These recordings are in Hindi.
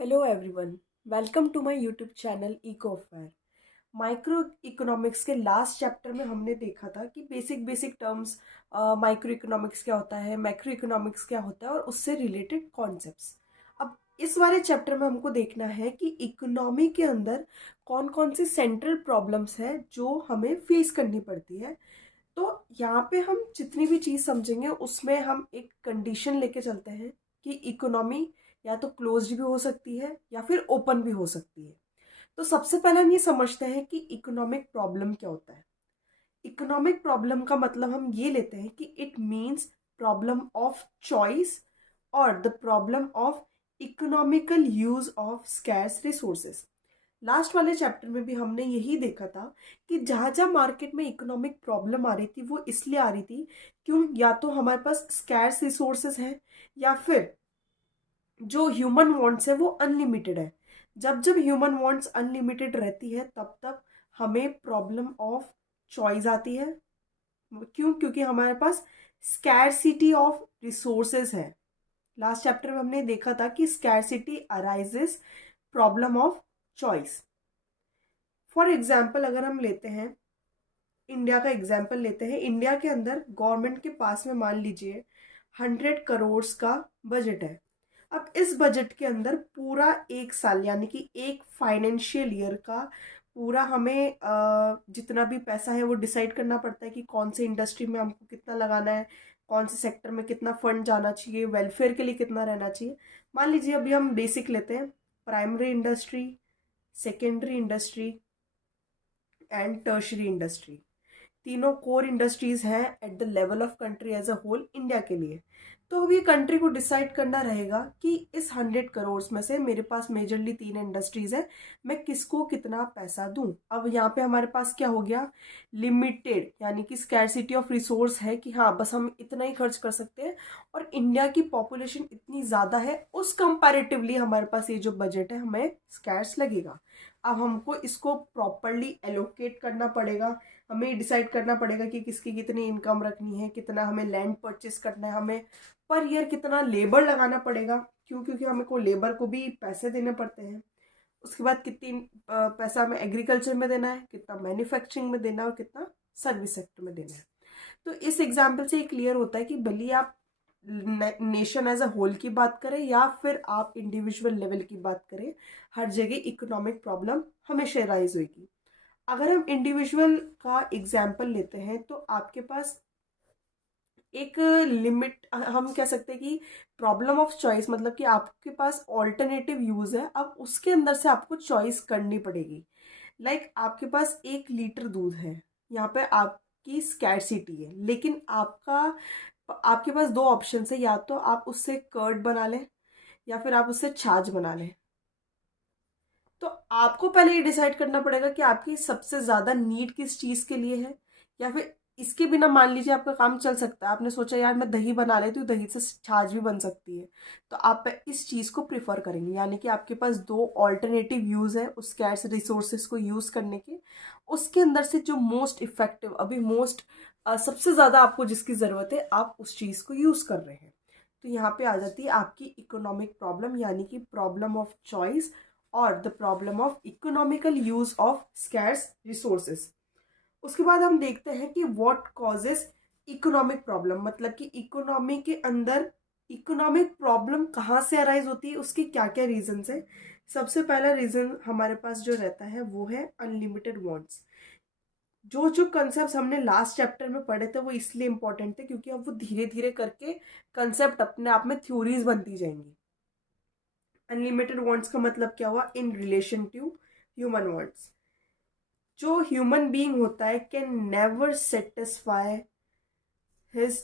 Hello everyone, welcome to my YouTube channel eco fair. Microeconomics के लास्ट चैप्टर में हमने देखा था कि basic basic terms microeconomics क्या होता है, मैक्रो इकोनॉमिक्स क्या होता है और उससे रिलेटेड कॉन्सेप्ट्स। अब इस वाले चैप्टर में हमको देखना है कि इकोनॉमी के अंदर कौन कौन सी सेंट्रल प्रॉब्लम्स है जो हमें फेस करनी पड़ती है। तो यहाँ पे हम जितनी भी चीज़ समझेंगे उसमें हम एक कंडीशन लेके चलते हैं कि इकोनॉमी या तो क्लोज्ड भी हो सकती है या फिर ओपन भी हो सकती है। तो सबसे पहले हम ये समझते हैं कि इकोनॉमिक प्रॉब्लम क्या होता है। इकोनॉमिक प्रॉब्लम का मतलब हम ये लेते हैं कि it means problem of choice और the problem of economical use of scarce resources. Last वाले चैप्टर में भी हमने यही देखा था कि जहां जहां मार्केट में इकोनॉमिक प्रॉब्लम आ रही थी वो इसलिए आ रही थी क्यों, या तो हमारे पास स्कैर्स रिसोर्सेज हैं या फिर जो ह्यूमन वांट्स है वो अनलिमिटेड है। जब जब ह्यूमन वांट्स अनलिमिटेड रहती है तब तब हमें प्रॉब्लम ऑफ चॉइस आती है। क्यों? क्योंकि हमारे पास स्कैरसिटी ऑफ रिसोर्सेज है। लास्ट चैप्टर में हमने देखा था कि scarcity arises problem of choice. For example अगर हम लेते हैं, इंडिया का एग्जाम्पल लेते हैं, इंडिया के अंदर गवर्नमेंट के पास में मान लीजिए 100 करोड़ का बजट है। अब इस बजट के अंदर पूरा एक साल यानी कि एक फाइनेंशियल ईयर का पूरा हमें जितना भी पैसा है वो डिसाइड करना पड़ता है कि कौन से इंडस्ट्री में हमको कितना लगाना है, कौन से सेक्टर में कितना फंड जाना चाहिए, वेलफेयर के लिए कितना रहना चाहिए। मान लीजिए अभी हम बेसिक लेते हैं, primary industry, secondary industry and tertiary industry. तीनों कोर इंडस्ट्रीज हैं at the level of country as a whole India के लिए। तो अब ये कंट्री को डिसाइड करना रहेगा कि इस 100 करोड़ में से मेरे पास मेजरली तीन इंडस्ट्रीज है, मैं किसको कितना पैसा दूं। अब यहाँ पे हमारे पास क्या हो गया, लिमिटेड यानी कि स्कैरसिटी ऑफ रिसोर्स है कि हाँ बस हम इतना ही खर्च कर सकते हैं। और इंडिया की पॉपुलेशन इतनी ज्यादा है, उस कंपैरेटिवली हमारे पास ये जो बजट है हमें स्कैर्स लगेगा। अब हमको इसको प्रॉपरली एलोकेट करना पड़ेगा। हमें डिसाइड करना पड़ेगा कि किसकी कितनी इनकम रखनी है, कितना हमें लैंड परचेस करना है, हमें पर ईयर कितना लेबर लगाना पड़ेगा। क्यों? क्योंकि हमें को लेबर को भी पैसे देने पड़ते हैं। उसके बाद कितनी पैसा हमें एग्रीकल्चर में देना है, कितना मैन्युफैक्चरिंग में देना है और कितना सर्विस सेक्टर में देना है। तो इस एग्जाम्पल से ये क्लियर होता है कि भले आप नेशन एज अ होल की बात करें या फिर आप इंडिविजुअल लेवल की बात करें, हर जगह इकोनॉमिक प्रॉब्लम हमेशा राइज होगी। अगर हम इंडिविजुअल का एग्जाम्पल लेते हैं तो आपके पास एक लिमिट, हम कह सकते हैं कि प्रॉब्लम ऑफ चॉइस मतलब कि आपके पास ऑल्टरनेटिव यूज है, अब उसके अंदर से आपको चॉइस करनी पड़ेगी। आपके पास 1 लीटर दूध है, यहाँ पे आपकी स्कैरसिटी है, लेकिन आपके पास दो ऑप्शन है, या तो आप उससे कर्ड बना लें या फिर आप उससे छाछ बना लें। तो आपको पहले ये डिसाइड करना पड़ेगा कि आपकी सबसे ज्यादा नीड किस चीज के लिए है। या फिर इसके बिना मान लीजिए आपका काम चल सकता है, आपने सोचा यार मैं दही बना लेती हूँ, दही से छाछ भी बन सकती है, तो आप इस चीज को प्रिफर करेंगे। यानी कि आपके पास दो ऑल्टरनेटिव यूज है उस स्कैर्स रिसोर्सेस को यूज करने के। उसके अंदर से जो मोस्ट इफेक्टिव, अभी सबसे ज्यादा आपको जिसकी जरूरत है, आप उस चीज को यूज कर रहे हैं। तो यहाँ पे आ जाती है आपकी इकोनॉमिक प्रॉब्लम यानी कि प्रॉब्लम ऑफ चॉइस और the problem of economical use of scarce resources. उसके बाद हम देखते हैं कि व्हाट कॉजेस इकोनॉमिक प्रॉब्लम, मतलब कि इकोनॉमी के अंदर इकोनॉमिक प्रॉब्लम कहाँ से अराइज होती है, उसकी क्या क्या रीजन है। सबसे पहला रीजन हमारे पास जो रहता है वो है अनलिमिटेड वांट्स। जो जो कंसेप्ट हमने लास्ट चैप्टर में पढ़े थे वो इसलिए इंपॉर्टेंट थे क्योंकि अब वो धीरे धीरे करके कंसेप्ट अपने आप में थ्योरीज बनती जाएंगी। अनलिमिटेड वांट्स का मतलब क्या हुआ, in relation to human wants. जो ह्यूमन बीइंग होता है can never satisfy his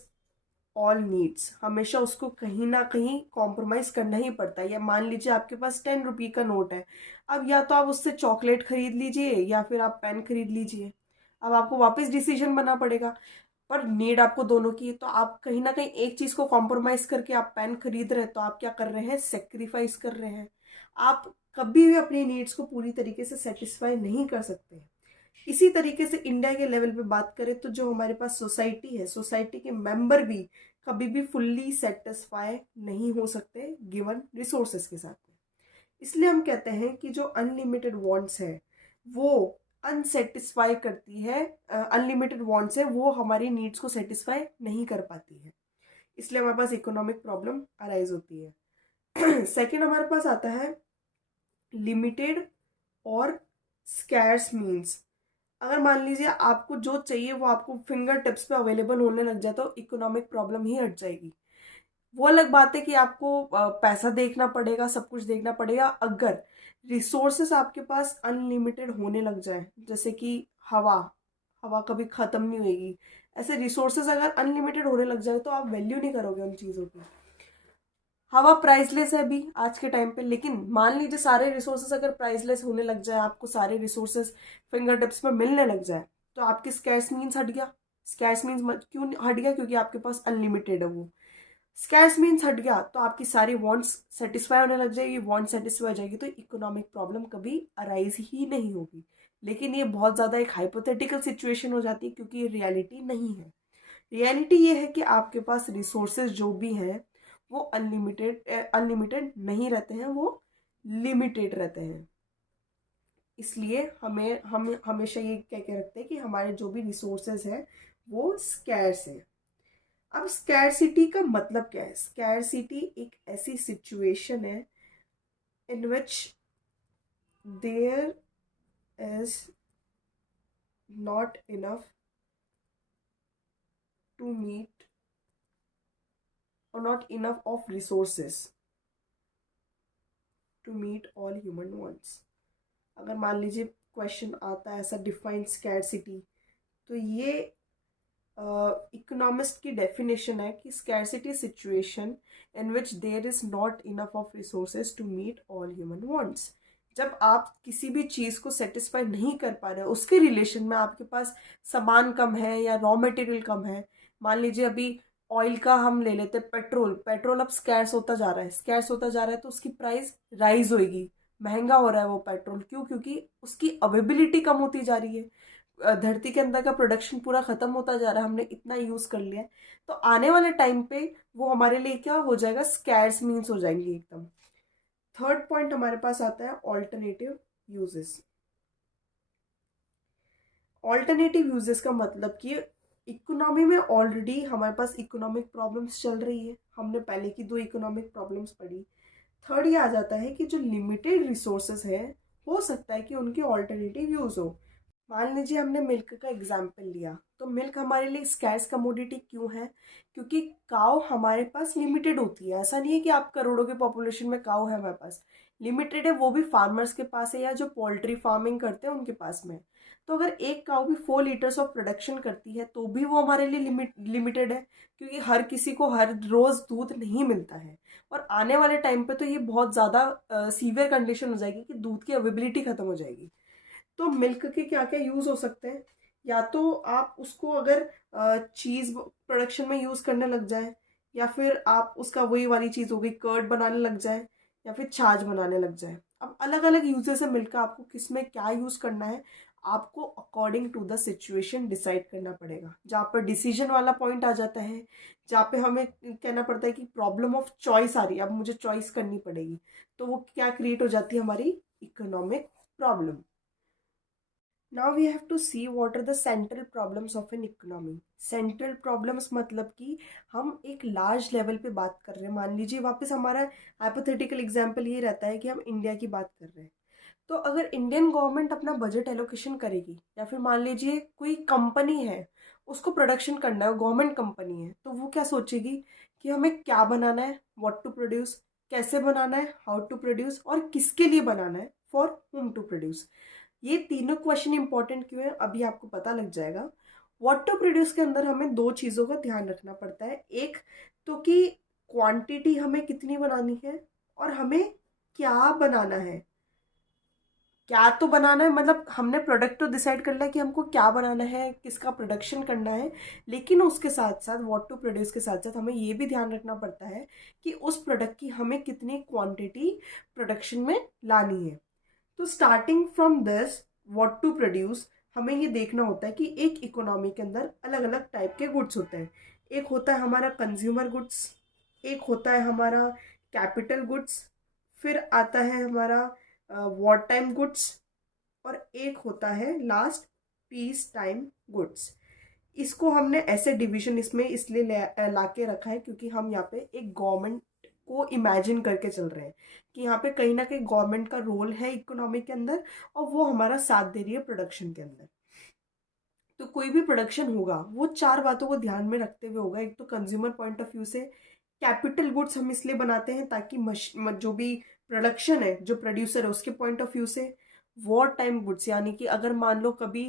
all needs, हमेशा उसको कहीं ना कहीं कॉम्प्रोमाइज करना ही पड़ता है। या मान लीजिए आपके पास 10 रुपये का नोट है, अब या तो आप उससे चॉकलेट खरीद लीजिए या फिर आप पेन खरीद लीजिए। अब आपको वापस डिसीजन बनना पड़ेगा, पर नीड आपको दोनों की है, तो आप कहीं ना कहीं एक चीज को कॉम्प्रोमाइज करके आप पेन खरीद रहे हैं, तो आप क्या कर रहे हैं, सेक्रीफाइस कर रहे हैं। आप कभी भी अपनी नीड्स को पूरी तरीके से सेटिस्फाई नहीं कर सकते। इसी तरीके से इंडिया के लेवल पे बात करें तो जो हमारे पास सोसाइटी है, सोसाइटी के मेंबर भी कभी भी फुल्ली सेटिस्फाई नहीं हो सकते गिवन रिसोर्सेस के साथ में। इसलिए हम कहते हैं कि जो अनलिमिटेड वांट्स है वो अनसेटिस्फाई करती है, अनलिमिटेड वांट्स है वो हमारी नीड्स को सेटिस्फाई नहीं कर पाती है, इसलिए हमारे पास इकोनॉमिक प्रॉब्लम अराइज होती है। सेकंड हमारे पास आता है लिमिटेड और स्कैर्स मीन्स। अगर मान लीजिए आपको जो चाहिए वो आपको फिंगर टिप्स पे अवेलेबल होने लग जाए तो इकोनॉमिक प्रॉब्लम ही हट जाएगी। वो अलग बात है कि आपको पैसा देखना पड़ेगा, सब कुछ देखना पड़ेगा। अगर रिसोर्सेस आपके पास अनलिमिटेड होने लग जाए, जैसे कि हवा, हवा कभी खत्म नहीं होगी, ऐसे रिसोर्सेस अगर अनलिमिटेड होने लग जाए तो आप वैल्यू नहीं करोगे उन चीज़ों की। हवा प्राइसलेस है अभी आज के टाइम पे, लेकिन मान लीजिए सारे रिसोर्सेस अगर प्राइसलेस होने लग जाए, आपको सारे रिसोर्सेस फिंगर टिप्स में मिलने लग जाए, तो आपके स्कैर्स मीन्स हट गया। स्कैर्स मीन्स क्यों हट गया? क्योंकि आपके पास अनलिमिटेड है वो। स्कैर्स मीन्स हट गया तो आपकी सारी वांट्स सेटिस्फाई होने लग जाएगी। वांट सेटिस्फाई हो जाएगी तो इकोनॉमिक प्रॉब्लम कभी अराइज ही नहीं होगी। लेकिन ये बहुत ज़्यादा एक हाइपोथेटिकल सिचुएशन हो जाती है, क्योंकि ये रियलिटी नहीं है। रियलिटी ये है कि आपके पास रिसोर्सेज जो भी हैं वो अनलिमिटेड नहीं रहते हैं, वो लिमिटेड रहते हैं। इसलिए हम हमेशा ये कह के रखते हैं कि हमारे जो भी रिसोर्सेज हैं वो स्कैर्स हैं। अब स्कैरसिटी का मतलब क्या है? स्कैरसिटी एक ऐसी सिचुएशन है in which there is not enough to meet और not enough of resources to meet all human wants. अगर मान लीजिए क्वेश्चन आता है ऐसा, डिफाइन स्कैरसिटी, तो ये इकोनॉमिस्ट की डेफिनेशन है कि scarcity situation in which there is not enough of resources to meet all human wants. जब आप किसी भी चीज़ को सेटिस्फाई नहीं कर पा रहे, उसके रिलेशन में आपके पास सामान कम है या रॉ मटेरियल कम है। मान लीजिए अभी ऑयल का हम ले लेते हैं, पेट्रोल। पेट्रोल अब स्कैर्स होता जा रहा है, स्कैर्स होता जा रहा है तो उसकी प्राइस राइज होएगी, महंगा हो रहा है वो पेट्रोल। क्यों? क्योंकि उसकी अवेबिलिटी कम होती जा रही है। धरती के अंदर का प्रोडक्शन पूरा खत्म होता जा रहा है, हमने इतना यूज कर लिया है। तो आने वाले टाइम पे वो हमारे लिए क्या हो जाएगा? स्कैर्स मीन्स हो जाएंगे एकदम। थर्ड पॉइंट हमारे पास आता है ऑल्टरनेटिव यूजेस। ऑल्टरनेटिव यूजेस का मतलब कि इकोनॉमी में ऑलरेडी हमारे पास इकोनॉमिक प्रॉब्लम्स चल रही है, हमने पहले की 2 इकोनॉमिक प्रॉब्लम्स पढ़ी। थर्ड ये आ जाता है कि जो लिमिटेड रिसोर्सेज है, हो सकता है कि उनके ऑल्टरनेटिव यूज हो। मान लीजिए हमने मिल्क का एग्जाम्पल लिया, तो मिल्क हमारे लिए स्कैर्स कमोडिटी क्यों है? क्योंकि काव हमारे पास लिमिटेड होती है। ऐसा नहीं है कि आप करोड़ों के पॉपुलेशन में काव है हमारे पास, लिमिटेड है। वो भी फार्मर्स के पास है या जो पोल्ट्री फार्मिंग करते हैं उनके पास में। तो अगर एक काव भी 4 लीटर्स ऑफ प्रोडक्शन करती है तो भी वो हमारे लिए लिमिटेड है, क्योंकि हर किसी को हर रोज दूध नहीं मिलता है। और आने वाले टाइम पे तो ये बहुत ज़्यादा सीवियर कंडीशन हो जाएगी कि दूध की अवेबिलिटी खत्म हो जाएगी। तो मिल्क के क्या क्या यूज़ हो सकते हैं? या तो आप उसको अगर चीज़ प्रोडक्शन में यूज़ करने लग जाए, या फिर आप उसका वही वाली चीज़ हो गई कर्ड बनाने लग जाए, या फिर छाछ बनाने लग जाए। अब अलग अलग यूजेस है मिल्क का, आपको किस में क्या यूज़ करना है आपको according to the situation decide करना पड़ेगा। जहाँ पर डिसीजन वाला पॉइंट आ जाता है, जहाँ पे हमें कहना पड़ता है कि प्रॉब्लम ऑफ चॉइस आ रही है, अब मुझे चॉइस करनी पड़ेगी, तो वो क्या क्रिएट हो जाती है? हमारी economic problem. Now we have to see what are the central problems of an economy. Central problems मतलब कि हम एक लार्ज लेवल पे बात कर रहे हैं। मान लीजिए वापस हमारा हाइपोथेटिकल एग्जांपल ये रहता है कि हम इंडिया की बात कर रहे हैं। तो अगर इंडियन गवर्नमेंट अपना बजट एलोकेशन करेगी, या फिर मान लीजिए कोई कंपनी है उसको प्रोडक्शन करना है, गवर्नमेंट कंपनी है, तो वो क्या सोचेगी कि हमें क्या बनाना है, व्हाट टू प्रोड्यूस, कैसे बनाना है, हाउ टू प्रोड्यूस, और किसके लिए बनाना है, फॉर हुम टू प्रोड्यूस। ये तीनों क्वेश्चन इंपॉर्टेंट क्यों है अभी आपको पता लग जाएगा। व्हाट टू प्रोड्यूस के अंदर हमें 2 चीज़ों का ध्यान रखना पड़ता है। एक तो कि क्वांटिटी हमें कितनी बनानी है, और हमें क्या बनाना है। क्या तो बनाना है मतलब हमने प्रोडक्ट तो डिसाइड कर लिया कि हमको क्या बनाना है, किसका प्रोडक्शन करना है, लेकिन उसके साथ साथ व्हाट टू प्रोड्यूस के साथ साथ हमें ये भी ध्यान रखना पड़ता है कि उस प्रोडक्ट की हमें कितनी क्वांटिटी प्रोडक्शन में लानी है। तो starting from this what to produce, हमें ये देखना होता है कि एक इकोनॉमी के अंदर अलग अलग टाइप के गुड्स होते हैं। एक होता है हमारा कंज्यूमर गुड्स, एक होता है हमारा कैपिटल गुड्स, फिर आता है हमारा वॉर टाइम गुड्स, और एक होता है लास्ट पीस टाइम गुड्स। इसको हमने ऐसे डिवीजन इसमें इसलिए ला के रखा है क्योंकि हम यहाँ पे एक गवर्नमेंट को इमेजिन करके चल रहे हैं कि यहाँ पे कहीं ना कहीं गवर्नमेंट का रोल है इकोनॉमी के अंदर, और वो हमारा साथ दे रही है प्रोडक्शन के अंदर। तो कोई भी प्रोडक्शन होगा वो चार बातों को ध्यान में रखते हुए होगा। एक तो कंज्यूमर पॉइंट ऑफ व्यू से कैपिटल गुड्स हम इसलिए बनाते हैं ताकि जो भी प्रोडक्शन है, जो प्रोड्यूसर है, उसके पॉइंट ऑफ व्यू से। वॉर टाइम गुड्स यानी कि अगर मान लो कभी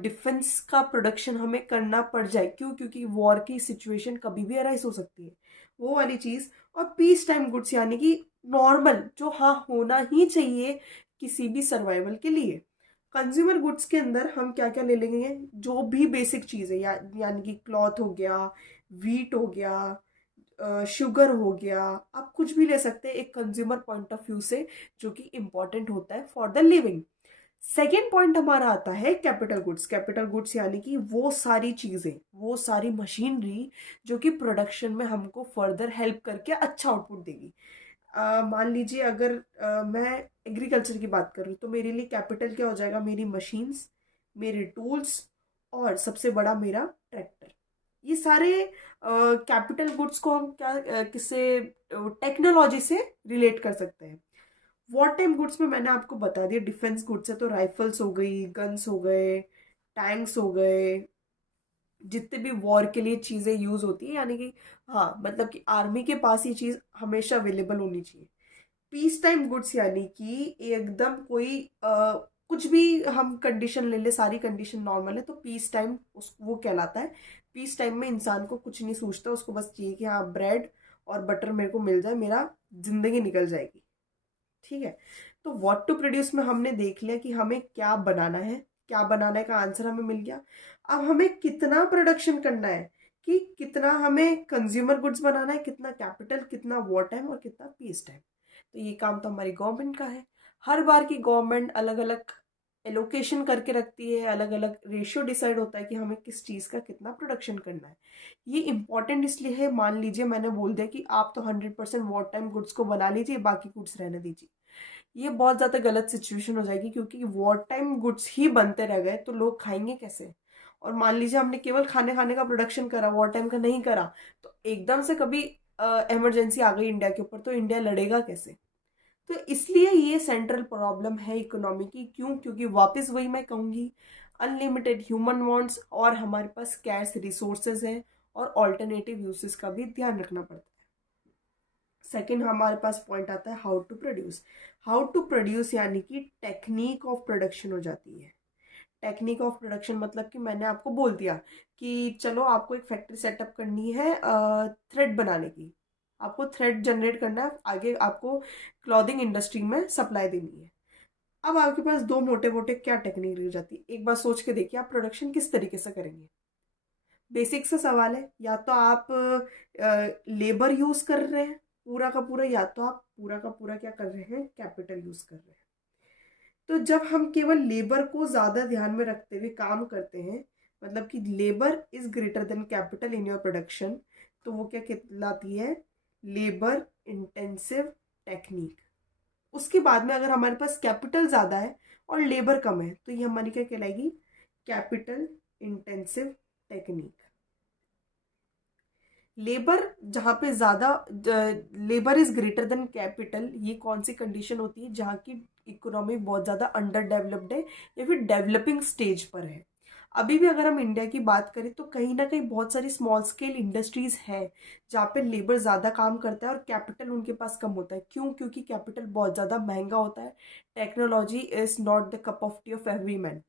डिफेंस का प्रोडक्शन हमें करना पड़ जाए, क्यों? क्योंकि वॉर की सिचुएशन कभी भी अराइज हो सकती है, वो वाली चीज। और पीस टाइम गुड्स यानी कि नॉर्मल, जो हाँ होना ही चाहिए किसी भी सर्वाइवल के लिए। कंज्यूमर गुड्स के अंदर हम क्या क्या ले लेंगे? जो भी बेसिक चीज है, यानी कि क्लॉथ हो गया, वीट हो गया, शुगर हो गया, आप कुछ भी ले सकते हैं एक कंज्यूमर पॉइंट ऑफ व्यू से, जो कि इंपॉर्टेंट होता है for the living. Second point हमारा आता है कैपिटल गुड्स। कैपिटल गुड्स यानी कि वो सारी चीजें, वो सारी मशीनरी जो कि प्रोडक्शन में हमको फर्दर हेल्प करके अच्छा आउटपुट देगी। मान लीजिए अगर मैं एग्रीकल्चर की बात करूँ तो मेरे लिए कैपिटल क्या हो जाएगा? मेरी मशीन्स, मेरे टूल्स, और सबसे बड़ा मेरा ट्रैक्टर। ये सारे कैपिटल गुड्स को हम क्या किससे, टेक्नोलॉजी से रिलेट कर सकते हैं। वॉर टाइम गुड्स में मैंने आपको बता दिया डिफेंस गुड्स है, तो राइफल्स हो गई, गन्स हो गए, टैंक्स हो गए, जितने भी वॉर के लिए चीजें यूज होती है, यानी कि हाँ मतलब कि आर्मी के पास ये चीज हमेशा अवेलेबल होनी चाहिए। पीस टाइम गुड्स यानी कि एकदम कोई कुछ भी हम कंडीशन ले ले, सारी कंडीशन नॉर्मल है तो पीस टाइम उस वो कहलाता है। पीस टाइम में इंसान को कुछ नहीं सोचता, उसको बस चाहिए कि हाँ ब्रेड और बटर मेरे को मिल जाए, मेरा जिंदगी निकल जाएगी। ठीक है, तो व्हाट टू प्रोड्यूस में हमने देख लिया कि हमें क्या बनाना है। क्या बनाना है का आंसर हमें मिल गया। अब हमें कितना प्रोडक्शन करना है, कि कितना हमें कंज्यूमर गुड्स बनाना है, कितना कैपिटल, कितना वॉर टाइम और कितना पीस टाइम। तो ये काम तो हमारी गवर्नमेंट का है। हर बार की गवर्नमेंट अलग अलग एलोकेशन करके रखती है, अलग अलग रेशियो डिसाइड होता है कि हमें किस चीज़ का कितना प्रोडक्शन करना है। ये इंपॉर्टेंट इसलिए है, मान लीजिए मैंने बोल दिया कि आप तो 100% वॉर टाइम गुड्स को बना लीजिए, बाकी गुड्स रहने दीजिए। ये बहुत ज़्यादा गलत सिचुएशन हो जाएगी, क्योंकि वॉर टाइम गुड्स ही बनते रह गए तो लोग खाएंगे कैसे? और मान लीजिए हमने केवल खाने खाने का प्रोडक्शन करा, वॉर टाइम का नहीं करा, तो एकदम से कभी इमरजेंसी आ गई इंडिया के ऊपर, तो इंडिया लड़ेगा कैसे? तो इसलिए ये सेंट्रल प्रॉब्लम है इकोनॉमी की। क्यों? क्योंकि वापस वही मैं कहूंगी, अनलिमिटेड ह्यूमन वांट्स, और हमारे पास स्कैर्स रिसोर्सेज है, और ऑल्टरनेटिव यूसेस का भी ध्यान रखना पड़ता है। सेकंड हमारे पास पॉइंट आता है how to produce. How to produce यानी कि टेक्निक ऑफ प्रोडक्शन हो जाती है। टेक्निक ऑफ प्रोडक्शन मतलब कि मैंने आपको बोल दिया कि चलो आपको एक फैक्ट्री सेटअप करनी है थ्रेड बनाने की, आपको थ्रेड जनरेट करना है, आगे आपको क्लॉथिंग इंडस्ट्री में सप्लाई देनी है। अब आपके पास दो मोटे मोटे क्या टेक्निक रह जाती है? एक बार सोच के देखिए आप प्रोडक्शन किस तरीके से करेंगे। बेसिक सा सवाल है, या तो आप लेबर यूज कर रहे हैं पूरा का पूरा, या तो आप पूरा का पूरा क्या कर रहे हैं? कैपिटल यूज कर रहे हैं। तो जब हम केवल लेबर को ज्यादा ध्यान में रखते हुए काम करते हैं, मतलब कि labour is greater than capital in your production, तो वो क्या कहलाती है? Labour intensive technique. उसके बाद में अगर हमारे पास कैपिटल ज्यादा है और लेबर कम है, तो ये हमारी क्या कहलाएगी? Capital intensive technique. लेबर जहां पे ज्यादा, labour is greater than capital, ये कौन सी कंडीशन होती है? जहाँ की इकोनॉमी बहुत ज्यादा अंडर डेवलप्ड है या फिर डेवलपिंग स्टेज पर है। अभी भी अगर हम इंडिया की बात करें तो कहीं ना कहीं बहुत सारी स्मॉल स्केल इंडस्ट्रीज है जहाँ पे लेबर ज्यादा काम करता है और कैपिटल उनके पास कम होता है। क्यों? क्योंकि कैपिटल बहुत ज्यादा महंगा होता है। Technology is not the cup of T of every man.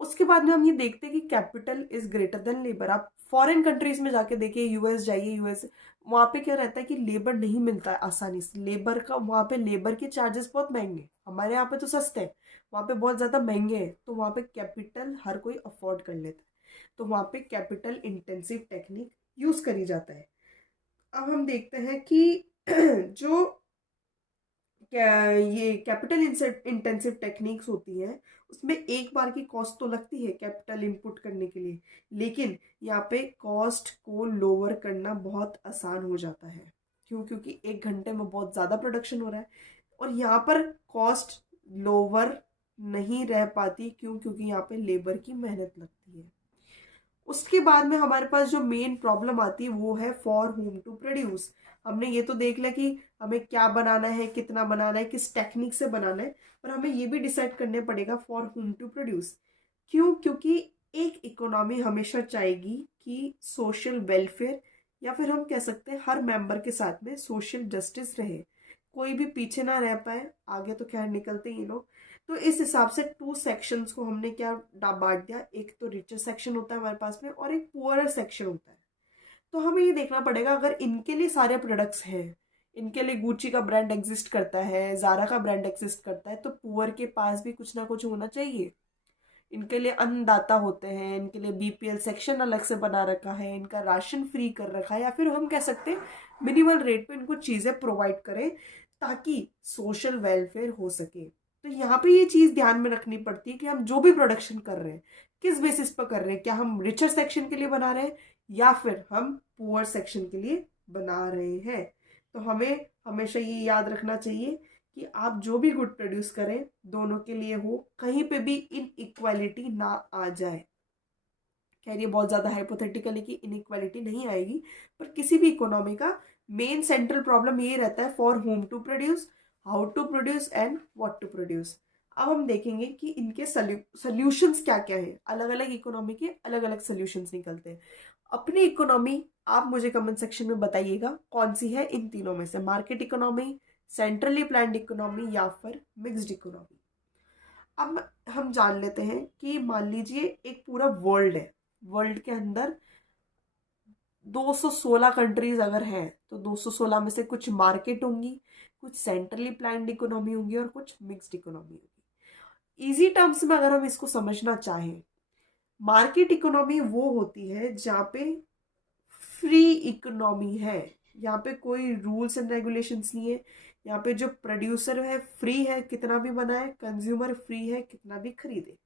उसके बाद में हम ये देखते हैं कि capital is greater than labour. आप फॉरेन कंट्रीज में जाके देखिए, यूएस जाइए, यूएस, वहां पे क्या रहता है कि लेबर नहीं मिलता है आसानी से। लेबर का वहां पे लेबर के चार्जेस बहुत महंगे, हमारे यहाँ पे तो सस्ते हैं, वहां पे बहुत ज्यादा महंगे हैं, तो वहां पे कैपिटल हर कोई अफोर्ड कर लेता है, तो वहां पे कैपिटल इंटेंसिव टेक्निक यूज करी जाता है। अब हम देखते हैं कि जो ये कैपिटल इंटेंसिव टेक्निक्स होती हैं, उसमें एक बार की कॉस्ट तो लगती है कैपिटल इनपुट करने के लिए, लेकिन यहाँ पे कॉस्ट को लोअर करना बहुत आसान हो जाता है। क्योंकि 1 घंटे में बहुत ज़्यादा प्रोडक्शन हो रहा है, और यहाँ पर कॉस्ट लोअर नहीं रह पाती। क्योंकि यहाँ पे लेबर की मेहनत लगती है। उसके बाद में हमारे पास जो मेन प्रॉब्लम आती है वो है फॉर होम टू प्रोड्यूस। हमने ये तो देख लिया कि हमें क्या बनाना है, कितना बनाना है, किस टेक्निक से बनाना है, पर हमें ये भी डिसाइड करने पड़ेगा फॉर होम टू प्रोड्यूस। क्योंकि एक इकोनॉमी हमेशा चाहेगी कि सोशल वेलफेयर, या फिर हम कह सकते हैं हर मेंबर के साथ में सोशल जस्टिस रहे, कोई भी पीछे ना रह पाए। आगे तो खैर निकलते ही लोग। तो इस हिसाब से 2 सेक्शंस को हमने क्या बांट दिया, एक तो रिचर सेक्शन होता है हमारे पास में, और एक पुअर सेक्शन होता है। तो हमें ये देखना पड़ेगा, अगर इनके लिए सारे प्रोडक्ट्स हैं, इनके लिए गुची का ब्रांड एग्जिस्ट करता है, जारा का ब्रांड एग्जिस्ट करता है, तो पुअर के पास भी कुछ ना कुछ होना चाहिए। इनके लिए अन्नदाता होते हैं, इनके लिए बीपीएल सेक्शन अलग से बना रखा है, इनका राशन फ्री कर रखा है, या फिर हम कह सकते हैं मिनिमल रेट पे इनको चीज़ें प्रोवाइड करें ताकि सोशल वेलफेयर हो सके। तो यहाँ पे ये चीज़ ध्यान में रखनी पड़ती है कि हम जो भी प्रोडक्शन कर रहे हैं किस बेसिस पर कर रहे हैं। क्या हम रिचर सेक्शन के लिए बना रहे हैं या फिर हम पुअर सेक्शन के लिए बना रहे हैं। तो हमें हमेशा ये याद रखना चाहिए कि आप जो भी गुड प्रोड्यूस करें दोनों के लिए हो, कहीं पे भी इनइक्वालिटी ना आ जाए। खैर ये बहुत ज़्यादा हाइपोथेटिकल है कि इनइक्वालिटी नहीं आएगी, पर किसी भी इकोनॉमी का मेन सेंट्रल प्रॉब्लम ये रहता है for whom to produce, how to produce and what to produce. अब हम देखेंगे कि इनके सोल्यूशंस क्या क्या है। अलग अलग इकोनॉमी के अलग अलग सोल्यूशंस निकलते हैं। अपनी इकोनॉमी आप मुझे कमेंट सेक्शन में बताइएगा कौन सी है इन तीनों में से, market economy, centrally planned economy, या फिर मिक्स्ड इकोनॉमी। अब हम जान लेते हैं कि मान लीजिए एक पूरा वर्ल्ड है, वर्ल्ड के अंदर 216 कंट्रीज अगर हैं, तो 216 में से कुछ मार्केट होंगी, कुछ सेंट्रली प्लान्ड इकोनॉमी होंगी, और कुछ मिक्स्ड इकोनॉमी होगी। इजी टर्म्स में अगर हम इसको समझना चाहें, मार्केट इकोनॉमी वो होती है जहाँ पे फ्री इकोनॉमी है, यहाँ पे कोई रूल्स एंड रेगुलेशंस नहीं है। यहाँ पे जो प्रोड्यूसर है फ्री है कितना भी बनाए, कंज्यूमर फ्री है कितना भी खरीदे।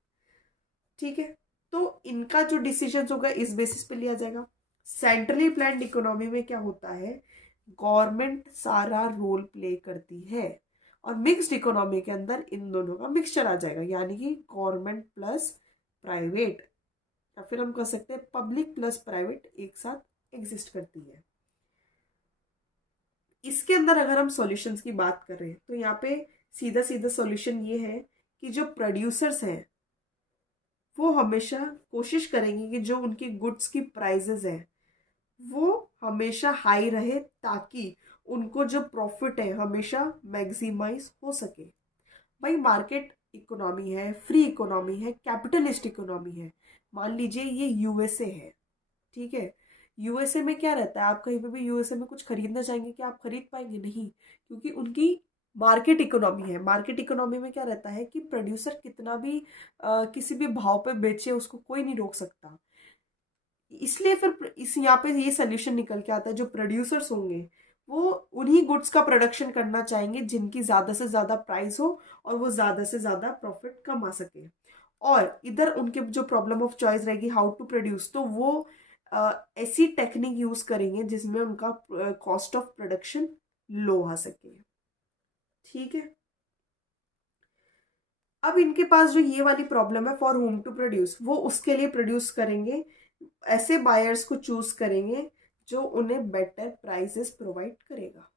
ठीक है, तो इनका जो डिसीजन होगा इस बेसिस पे लिया जाएगा। सेंट्रली प्लान्ड इकोनॉमी में क्या होता है, गवर्नमेंट सारा रोल प्ले करती है, और मिक्स्ड इकोनॉमी के अंदर इन दोनों का मिक्सचर आ जाएगा, यानी कि गवर्नमेंट प्लस प्राइवेट, या फिर हम कह सकते हैं पब्लिक प्लस प्राइवेट एक साथ एग्जिस्ट करती है। इसके अंदर अगर हम सॉल्यूशंस की बात करें तो यहाँ पे सीधा सीधा सॉल्यूशन ये है कि जो प्रोड्यूसर्स हैं वो हमेशा कोशिश करेंगे कि जो उनकी गुड्स की प्राइजेस है वो हमेशा हाई रहे, ताकि उनको जो प्रॉफिट है हमेशा मैक्सिमाइज हो सके। भाई मार्केट इकोनॉमी है, फ्री इकोनॉमी है, कैपिटलिस्ट इकोनॉमी है। मान लीजिए ये यूएसए है, ठीक है। यूएसए में क्या रहता है, आप कहीं पे भी यूएसए में कुछ खरीदना चाहेंगे क्या आप खरीद पाएंगे? नहीं, क्योंकि उनकी मार्केट इकोनॉमी है। मार्केट इकोनॉमी में क्या रहता है कि प्रोड्यूसर कितना भी किसी भी भाव पे बेचे उसको कोई नहीं रोक सकता। इसलिए फिर इस यहाँ पे ये सोल्यूशन निकल के आता है, जो प्रोड्यूसर्स होंगे वो उन्हीं गुड्स का प्रोडक्शन करना चाहेंगे जिनकी ज्यादा से ज्यादा प्राइस हो और वो ज्यादा से ज्यादा प्रॉफिट कमा सके। और इधर उनके जो प्रॉब्लम ऑफ चॉइस रहेगी हाउ टू प्रोड्यूस, तो वो ऐसी टेक्निक यूज करेंगे जिसमें उनका कॉस्ट ऑफ प्रोडक्शन लो आ सके। ठीक है, अब इनके पास जो ये वाली प्रॉब्लम है फॉर होम टू प्रोड्यूस, वो उसके लिए प्रोड्यूस करेंगे, ऐसे बायर्स को चूज करेंगे जो उन्हें बेटर प्राइसेस प्रोवाइड करेगा।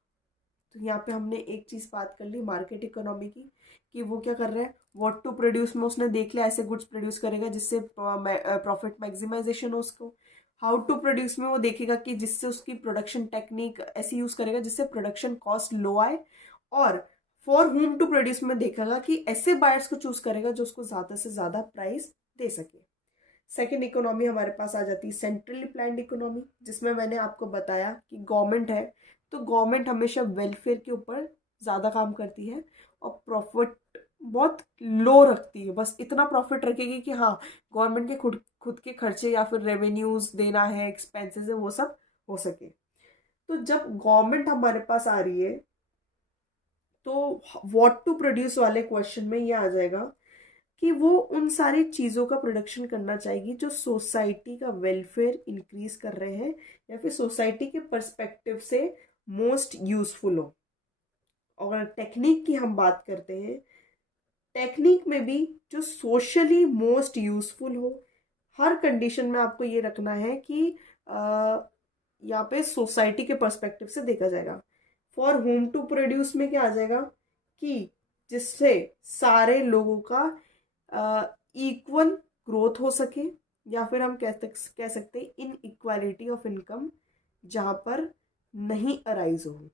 तो यहाँ पे हमने एक चीज बात कर ली मार्केट इकोनॉमी की, कि वो क्या कर रहा है, व्हाट टू प्रोड्यूस में उसने देख लिया ऐसे गुड्स प्रोड्यूस करेगा जिससे प्रॉफिट मैक्सिमाइजेशन हो उसको। हाउ टू प्रोड्यूस में वो देखेगा कि जिससे उसकी प्रोडक्शन टेक्निक ऐसी यूज करेगा जिससे प्रोडक्शन कॉस्ट लो आए। और फॉर होम टू प्रोड्यूस में देखेगा कि ऐसे बायर्स को चूज करेगा जो उसको ज्यादा से ज्यादा प्राइस दे सके। सेकेंड इकोनॉमी हमारे पास आ जाती है सेंट्रली प्लान्ड इकोनॉमी, जिसमें मैंने आपको बताया कि गवर्नमेंट है तो गवर्नमेंट हमेशा वेलफेयर के ऊपर ज़्यादा काम करती है और प्रॉफिट बहुत लो रखती है। बस इतना प्रॉफिट रखेगी कि हाँ गवर्नमेंट के खुद खुद के खर्चे या फिर रेवेन्यूज देना है, एक्सपेंसेस है, वो सब हो सके। तो जब गवर्नमेंट हमारे पास आ रही है तो व्हाट टू प्रोड्यूस वाले क्वेश्चन में ये आ जाएगा कि वो उन सारी चीज़ों का प्रोडक्शन करना चाहेगी जो सोसाइटी का वेलफेयर इंक्रीज कर रहे हैं, या फिर सोसाइटी के पर्सपेक्टिव से मोस्ट यूजफुल हो। अगर टेक्निक की हम बात करते हैं, टेक्निक में भी जो सोशली मोस्ट यूजफुल हो। हर कंडीशन में आपको ये रखना है कि यहाँ पे सोसाइटी के पर्सपेक्टिव से देखा जाएगा। फॉर होम टू प्रोड्यूस में क्या आ जाएगा कि जिससे सारे लोगों का इक्वल ग्रोथ हो सके, या फिर हम कह सकते हैं इन इक्वालिटी ऑफ इनकम जहां पर नहीं अराइज हो।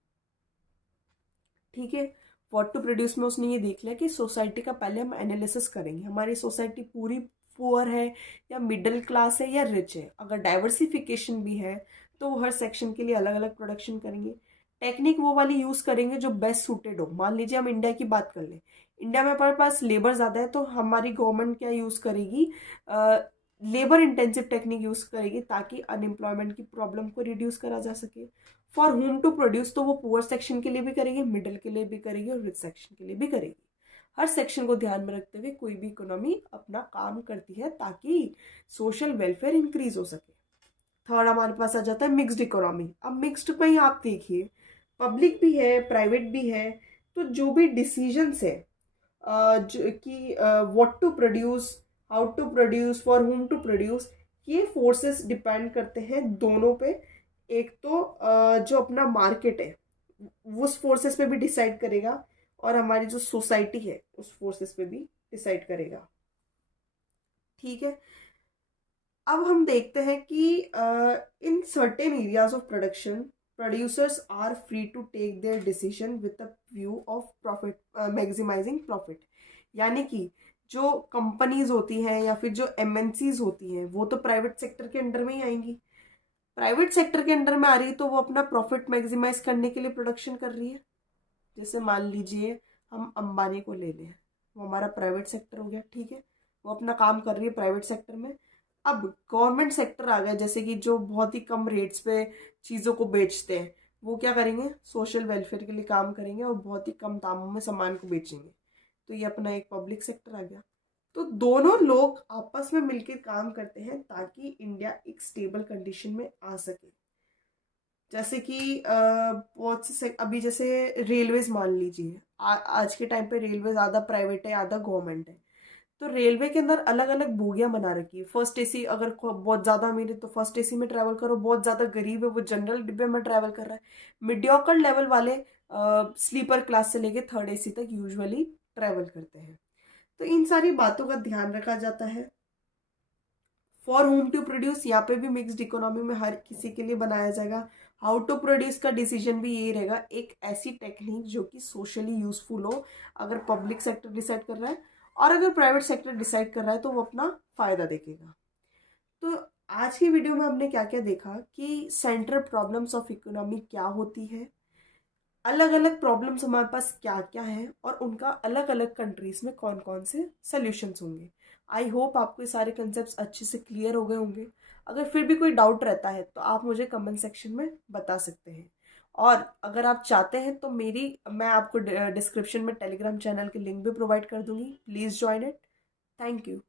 ठीक है, व्हाट टू प्रोड्यूस में उसने ये देख लिया कि सोसाइटी का पहले हम एनालिसिस करेंगे, हमारी सोसाइटी पूरी पुअर है या मिडिल क्लास है या रिच है। अगर डाइवर्सिफिकेशन भी है तो वो हर सेक्शन के लिए अलग अलग प्रोडक्शन करेंगे। टेक्निक वो वाली यूज करेंगे जो बेस्ट सूटेड हो। मान लीजिए हम इंडिया की बात कर लें, इंडिया में हमारे पास लेबर ज्यादा है, तो हमारी गवर्नमेंट क्या यूज करेगी, लेबर इंटेंसिव टेक्निक यूज करेगी ताकि अनएम्प्लॉयमेंट की प्रॉब्लम को रिड्यूस करा जा सके। फॉर होम टू प्रोड्यूस तो वो पुअर सेक्शन के लिए भी करेगी, मिडिल के लिए भी करेगी और रिच सेक्शन के लिए भी करेगी। हर सेक्शन को ध्यान में रखते हुए कोई भी इकोनॉमी अपना काम करती है ताकि सोशल वेलफेयर इंक्रीज हो सके। थर्ड हमारे पास आ जाता है मिक्स्ड इकोनॉमी। अब मिक्स्ड में ही आप देखिए, पब्लिक भी है प्राइवेट भी है, तो जो भी डिसीजंस है कि what to produce, how to produce, for whom to produce, ये फोर्सेस डिपेंड करते हैं दोनों पे। एक तो जो अपना मार्केट है उस फोर्सेस पे भी डिसाइड करेगा, और हमारी जो सोसाइटी है उस फोर्सेस पे भी डिसाइड करेगा। ठीक है, अब हम देखते हैं कि in certain areas of production producers are free to take their decision with a view of profit, maximizing profit. यानी कि जो कंपनीज होती हैं या फिर जो एमएनसीज होती हैं वो तो प्राइवेट सेक्टर के अंडर में ही आएंगी। प्राइवेट सेक्टर के अंडर में आ रही तो वो अपना प्रॉफिट मैक्सिमाइज करने के लिए प्रोडक्शन कर रही है। जैसे मान लीजिए हम अंबानी को ले लें, वो हमारा प्राइवेट सेक्टर हो गया। ठीक है, वो अपना काम कर रही है प्राइवेट सेक्टर में। अब गवर्नमेंट सेक्टर आ गया, जैसे कि जो बहुत ही कम रेट्स पे चीज़ों को बेचते हैं, वो क्या करेंगे, सोशल वेलफेयर के लिए काम करेंगे और बहुत ही कम दामों में सामान को बेचेंगे। तो ये अपना एक पब्लिक सेक्टर आ गया। तो दोनों लोग आपस में मिलकर काम करते हैं ताकि इंडिया एक स्टेबल कंडीशन में आ सके। जैसे कि बहुत से अभी जैसे रेलवेज मान लीजिए, आज के टाइम पे रेलवेज आधा प्राइवेट है आधा गवर्नमेंट है। तो रेलवे के अंदर अलग अलग बोगियां बना रखी है। फर्स्ट एसी, अगर बहुत ज्यादा अमीर है तो फर्स्ट एसी में ट्रैवल करो, बहुत ज्यादा गरीब है वो जनरल डिब्बे में ट्रैवल कर रहा है। मीडियोकर लेवल वाले स्लीपर क्लास से लेके थर्ड एसी तक यूजुअली ट्रैवल करते हैं। तो इन सारी बातों का ध्यान रखा जाता है। फॉर होम टू प्रोड्यूस, यहाँ पे भी मिक्स्ड इकोनॉमी में हर किसी के लिए बनाया जाएगा। हाउ टू प्रोड्यूस का डिसीजन भी यही रहेगा, एक ऐसी टेक्निक जो कि सोशली यूजफुल हो। अगर पब्लिक सेक्टर डिसाइड कर रहा है और अगर प्राइवेट सेक्टर डिसाइड कर रहा है तो वो अपना फायदा देखेगा। तो आज की वीडियो में हमने क्या क्या देखा कि सेंट्रल प्रॉब्लम्स ऑफ इकोनॉमी क्या होती है, अलग अलग प्रॉब्लम्स हमारे पास क्या क्या है, और उनका अलग अलग कंट्रीज में कौन कौन से सोल्यूशंस होंगे। आई होप आपको ये सारे कंसेप्ट्स अच्छे से क्लियर हो गए होंगे। अगर फिर भी कोई डाउट रहता है तो आप मुझे कमेंट सेक्शन में बता सकते हैं। और अगर आप चाहते हैं तो मैं आपको डिस्क्रिप्शन में टेलीग्राम चैनल की लिंक भी प्रोवाइड कर दूंगी, please join it. Thank you.